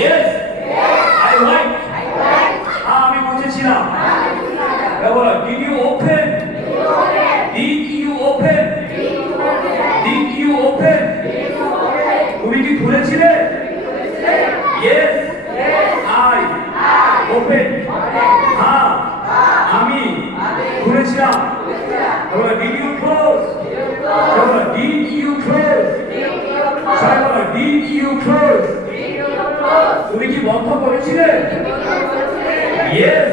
Yes. I like. আমি বুঝেছিলাম। এবার did you open? Did you open? Did you open? তুমি কি খুলেছিলে? Yes. I open. হ্যাঁ আমি খুলেছিলাম। এবার did you close? এবার did you close? এবার did you close? তুমি কি বন্ধ করেছিলে? Yes.